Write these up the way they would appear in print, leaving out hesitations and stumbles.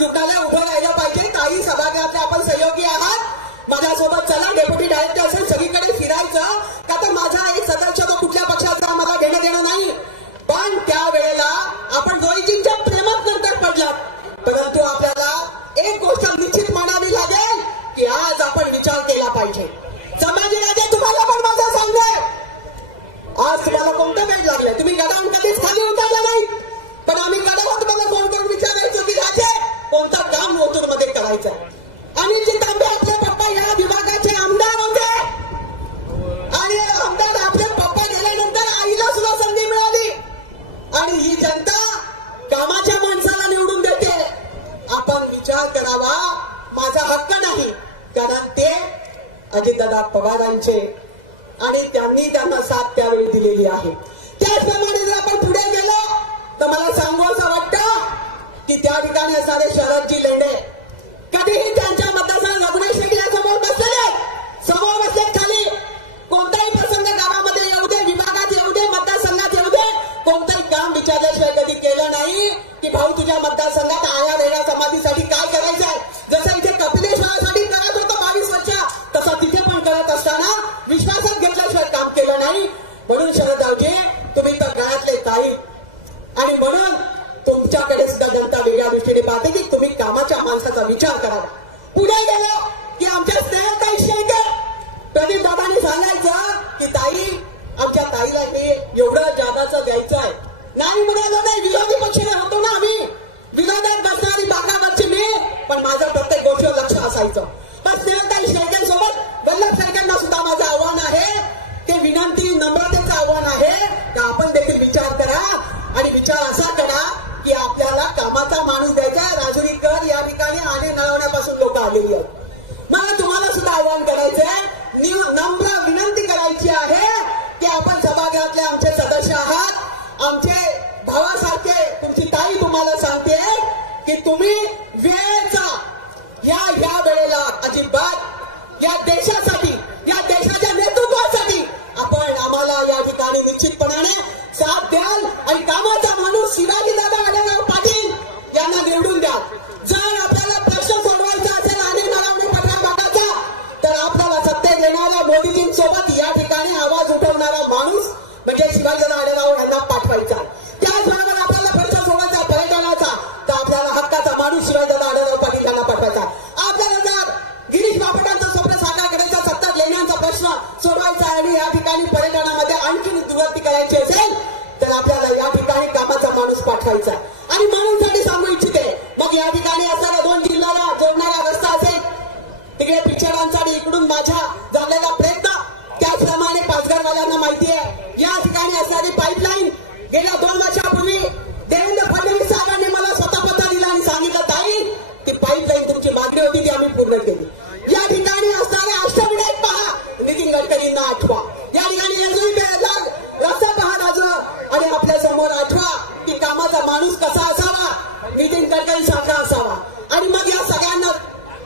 रुग्णालय उभं राहिलं पाहिजे. काही सभागृहातले आपण सहयोगी आहात, माझ्यासोबत चला. डेप्युटी डायरेक्टर असेल सगळीकडे फिरायचं का, तर माझा एक सदस्य तो कुठल्या पक्षाचा मला घेणं देणं नाही. पण त्यावेळेला आपण जोईजींच्या प्रेमात नंतर पडलात. परंतु आपल्याला एक गोष्ट निश्चित मानावी लागेल की आज आपण विचार केला पाहिजे. संभाजीराजे तुम्हाला पण माझं सांगते, आज तुम्हाला कोणतं वेळ लागलं? तुम्ही गडावून कधीच खाली उतरला नाही, पण आम्ही गडावर तुम्हाला फोन करून विचारायचो की राजे कोणतं काम ओतूर मध्ये करायचं. अनिलजी तांबे आपले पप्पा या विभागाचे आमदार होते आणि आमदार आपले पप्पा गेल्यानंतर आईला सुद्धा संधी मिळाली. आणि ही जनता कामाच्या माणसाला निवडून देते. आपण विचार करावा, माझा हक्क नाही, कारण ते अजितदादा पवारांचे आणि त्यांनी त्यांना साथ त्यावेळी दिलेली आहे. त्याचप्रमाणे जर आपण पुढे गेलो तर मला सांगू असं वाटतं की त्या ठिकाणी असणारे शरदजी लेंडे कधीही त्यांच्या मतदारसंघ रघुनाथ शेट्टींसमोर बसलेले, समोर बसले खाली. कोणताही प्रसंग गावामध्ये येऊ दे, विभागात येऊ दे, मतदारसंघात येऊ दे, कोणतंही काम विचारल्याशिवाय कधी केलं नाही की भाऊ तुझ्या मतदारसंघात आया वेगळ्या समाधीसाठी काय करायचं आहे. जसं इथे कपिलेश्वरासाठी करत होतं 22 वर्ष, तसं तिथे पण करत असताना विश्वासात घेतल्याशिवाय काम केलं नाही. म्हणून शरदरावजी तुम्ही तर गळ्यातले ताई, आणि म्हणून तुमच्याकडे सुद्धा जनता वेगळ्या दृष्टीने पाहते की तुम्ही कामाच्या माणसाचा विचार करावा. पुढे गेलो की आमच्या स्नेहताई शेळके प्रदीप दादांनी सांगायचं की ताई आमच्या ताईला हे एवढं जादाचं द्यायचं आहे. नाही म्हणालो नाही, विरोधी पक्षाने होतो ना आम्ही, विरोधात बसणारी बागावरची मी, पण माझं प्रत्येक गोष्टीवर लक्ष असायचं. पण स्नेहताई शेळकेंसोबत वल्लभ शेळकेंना सुद्धा माझं आव्हान आहे, ते विनंती नम्रतेचं आव्हान आहे का आपण देखील विचार करा आणि विचार असा करा की आपल्याला कामाचा माणूस द्यायचा. राजुरीकर या ठिकाणी आणे नळवण्यापासून लोक आलेली आहेत. मला तुम्हाला सुद्धा आव्हान करायचंय, नम्र विनंती करायची आहे की आपण सभागृहातले आमचे सदस्य आहात, आमचे भावासारखे तुमची ताई तुम्हाला सांगते की तुम्ही वेळेचा या वेळेला अजिबात या देशासाठी, या देशाच्या नेतृत्वासाठी आपण आम्हाला या ठिकाणी निश्चितपणाने साथ द्याल आणि कामाचा माणूस शिवाजीदादा आढळराव पाटील यांना निवडून द्याल. जर आपल्याला प्रश्न सोडवायचा असेल आणि नळवणे पठार भागाचा, तर आपल्याला सत्तेत येणाऱ्या मोदीजींसोबत या ठिकाणी आवाज उठवणारा माणूस म्हणजे शिवाजीदादा आढळराव यांना पाठवायचा. त्याचबरोबर आपल्याला प्रश्न सोडवायचा पर्यटनाचा, तर आपल्याला हक्काचा माणूस शिवाजीदादा आढळराव पाटील यांना पाठवायचा. आपल्याला जर गिरीश बापटांचं स्वप्न साकार करायचं, सत्तर लेण्यांचा प्रश्न सोडवायचा आणि या ठिकाणी पर्यटनामध्ये आणखी दुर्गती करायची असेल, तर आपल्याला या ठिकाणी कामाचा माणूस पाठवायचा. आणि म्हणूनसाठी सांगू इच्छिते, मग या ठिकाणी असणाऱ्या 2 जिल्ह्याला जोडणारा रस्ता असेल, तिकडे पिक्चरांचा आणि इकडून माझा झालेला प्रयत्न, त्याचप्रमाणे पाचघरवाल्यांना माहिती आहे या ठिकाणी असणारी पाईपलाईन गेल्या 2 वर्षापूर्वी देवेंद्र फडणवीस साहेबांनी मला स्वतः पत्र दिला आणि सांगितलं ताई ती पाईपलाईन तुमची मागणी होती ती आम्ही पूर्ण केली. या ठिकाणी असणारे अष्टविनायक पहा, नितीन गडकरींना आठवा. या ठिकाणी रस्ता पहा राजू, आणि आपल्या समोर आठवा की कामाचा माणूस कसा असावा, नितीन गडकरी सारखा असावा. आणि मग या सगळ्यांना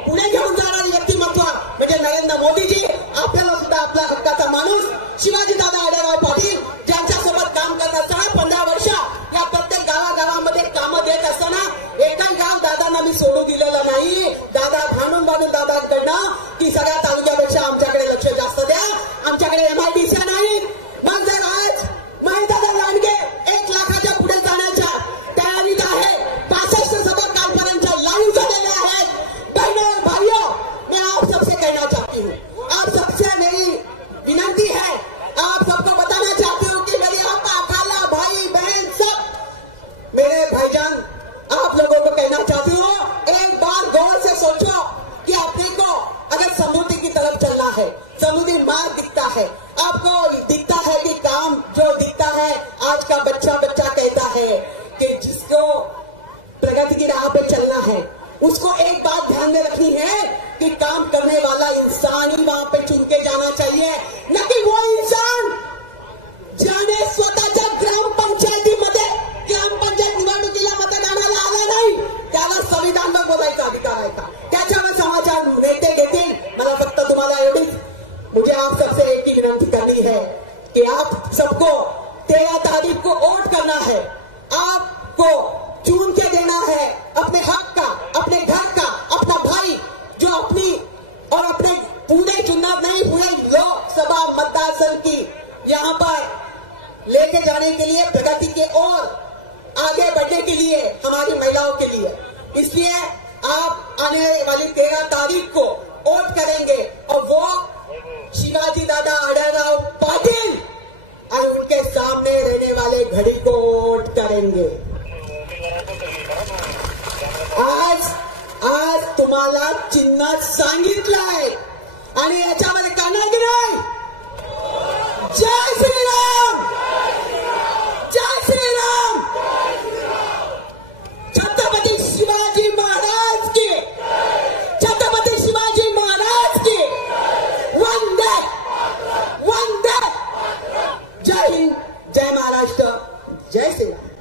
पुढे घेऊन जाणारी व्यक्तिमत्व म्हणजे नरेंद्र मोदीजी, आपल्याला सुद्धा आपला हक्काचा माणूस शिवाजीदादा आढळराव पाटील, ज्यांच्यासोबत काम करत असताना 15 वर्ष या प्रत्येक गावागावामध्ये कामं देत असताना एकही गाव दादांना मी सोडू दिलेलं नाही. दादा भांडून दादाकडनं की सगळ्या तालुक्यापेक्षा आमच्याकडे लक्ष जास्त द्या, आमच्याकडे MIDC नाही. मग जर आज महेंद्रदादा लांडगे 1 लाखाच्या पुढे जाण्याच्या तयारीत आहे, 65 सभा कालपर्यंत लाईन झालेल्या आहेत. बहनों भाइयों, मैं आप सबसे कहना चाहती हूँ, आप सबसे मेरी विनंती है, आप सबको बताना चाहती हूँ कि मेरी आपका खाला भाई बहन सब मेरे भाईजान, आप लोगों को कहना चाहती हूँ, एक बार गौर से सोचो कि अपने को अगर समृद्धि की तरफ चलना है, समृद्धि मार्ग दिखता है, आपको दिखता है कि काम जो दिखता है, आज का बच्चा कहता है कि जिसको प्रगति की राह पे चलना है उसको एक बात ध्यान में रखनी है कि काम करने वाला इंसान ही वहां पे चुन के जाना चाहिए, न कि वो इंसान ज्याने स्वतःच्या ग्रामपंचायतीमध्ये ग्रामपंचायत निवडणुकीला मतदानाला आला नाही, त्याला संविधानावर बोलायचा अधिकार आहे का? त्याच्यावर समाचार नेते घेतील. मला फक्त तुम्हाला एवढीच मुझे आप सबसे एक ही विनंती करनी है कि आप सबको 13 तारीख को वोट करना है, आपको चुन के देना है अपने हक का, अपने इसलिए आप आने वाली 13 तारीख को वोट करेंगे और वो शिवाजी दादा आढळराव पाटिल और उनके सामने रहने वाले घड़ी को वोट करेंगे। आज तुम्हाला चिन्ह सांगितलंय आणि याच्यामध्ये करणार की नाही? जय श्रीराम, जय श्रीराम, छत्रपती शिवाजी महाराज की, छत्रपती शिवाजी महाराज की, वंदे वंदे। जय हिंद, जय महाराष्ट्र, जय श्रीराम।